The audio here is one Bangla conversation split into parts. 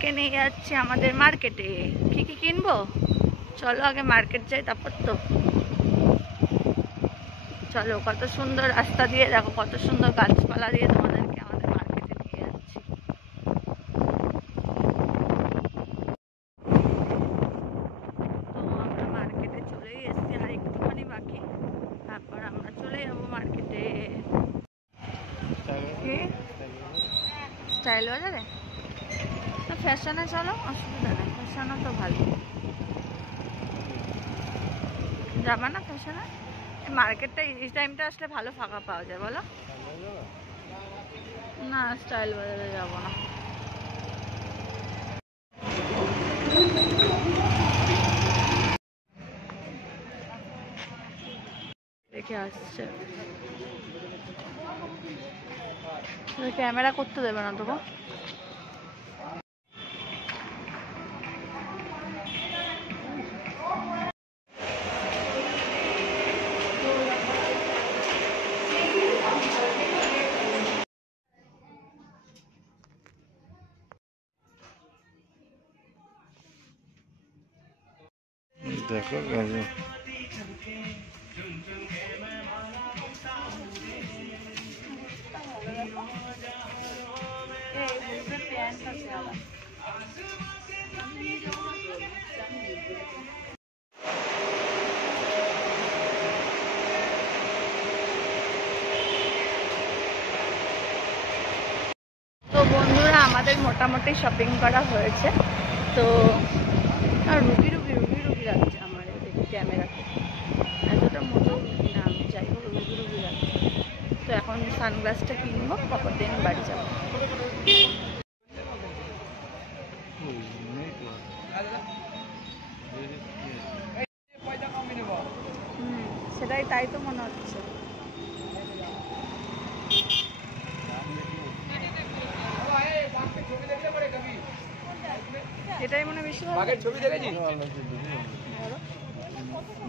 তোমাদেরকে নিয়ে যাচ্ছি আমাদের মার্কেটে। কি কি কিনবো চলো আগে মার্কেট যাই, তারপর তো চলো। কত সুন্দর রাস্তা দিয়ে, দেখো কত সুন্দর গাছপালা দিয়ে তোমাদেরকে আমাদের মার্কেটে নিয়ে যাচ্ছি। তো আমরা মার্কেটে চলেই এসেছি, আর একটুখানি বাকি, তারপর আমরা চলে যাবো মার্কেটে। স্টাইল বাজারে তো ফ্যাশনে চলো, অসুবিধা নেই, ফ্যাশনও তো ভালো। যাবা না ফ্যাশনে? মার্কেটটা এই টাইমটা আসলে ভালো ফাঁকা পাওয়া যায় বলো। না স্টাইল বাজারে যাবো না। দেখে আসছে, ক্যামেরা করতে দেবে না তোকে। দেখো গাজর তো বন্ধুরা আমাদের মোটামুটি শপিং করা হয়েছে। তো রুগী রুগী রুগী রুগী লাগছে আমার ক্যামেরাতে, এতটা মোটেও না, আমি যাই হোক রুগী রুগী লাগছে। তো এখন সানগ্লাসটা কিনবো, তারপর দিন বাড়ি যাবো। সেটাই, তাই তো মনে হচ্ছে। এটাই মনে বেশি ভালো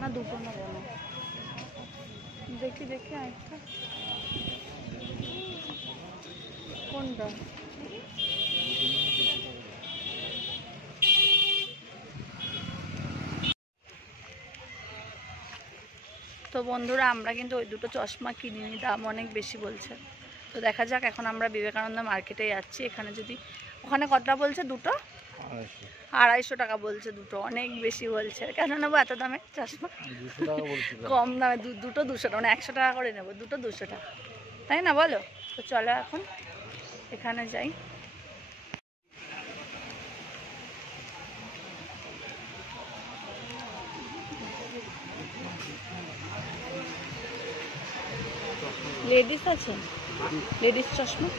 না, দুটো না বলো, দেখি দেখি একটা কোনটা। তো বন্ধুরা আমরা কিন্তু ওই দুটো চশমা কিনিনি, দাম অনেক বেশি বলছে। তো দেখা যাক, এখন আমরা বিবেকানন্দ মার্কেটে যাচ্ছি। এখানে যদি, ওখানে কতটা বলছে দুটো? 250 টাকা বলছে দুটো, অনেক বেশি বলছে। কেন নেবো এত দামে চশমা? কম দামে দুটো 200 টাকা, মানে 100 টাকা করে নেবো, দুটো 200 টাকা, তাই না বলো? তো চলো এখন এখানে যাই। লেডিস আছে, লেডিস চশমা।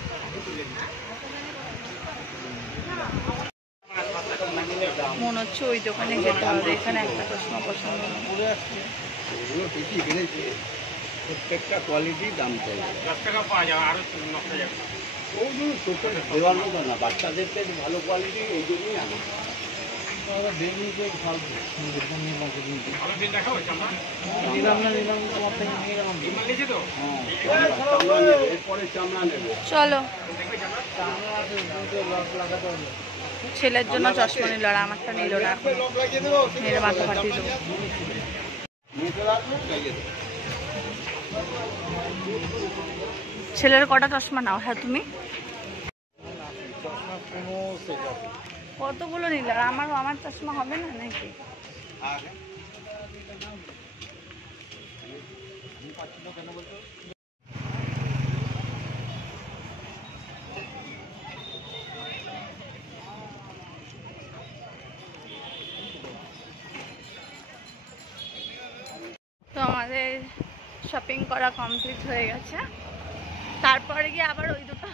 মনে হচ্ছে ওই দোকানে যেতে হবে, এখানে একটা চশমা পছন্দ প্রত্যেকটা কোয়ালিটি দাম চাই, 10 টাকা পাওয়া যাবে, আরো নষ্ট যাবে। দেওয়ার মতো না, বাচ্চাদেরকে ভালো কোয়ালিটি এই জন্যই আনো। চলো। ছেলের জন্য চশমা নিল আর আমারটা নিল না, এখন মেয়ের মাথা ফাটিয়ে দেবো। ছেলের কটা চশমা নাও? হ্যাঁ তুমি কতগুলো নিল? আর আমার চশমা হবে না নাকি? তো আমাদের শপিং করা কমপ্লিট হয়ে গেছে। তারপরে গিয়ে আবার ওই দুটো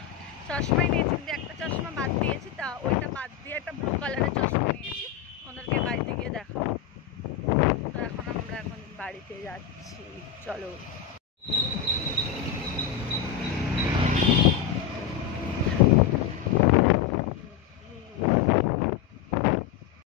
চশমাই নিয়েছি, কিন্তু একটা চশমা বাদ দিয়েছি। তা ওইটা বাদ দিয়ে একটা ব্লু কালারের চশমা নিয়েছি, ওদেরকে বাড়িতে গিয়ে দেখাবো। তো এখন আমরা বাড়িতে যাচ্ছি, চলো।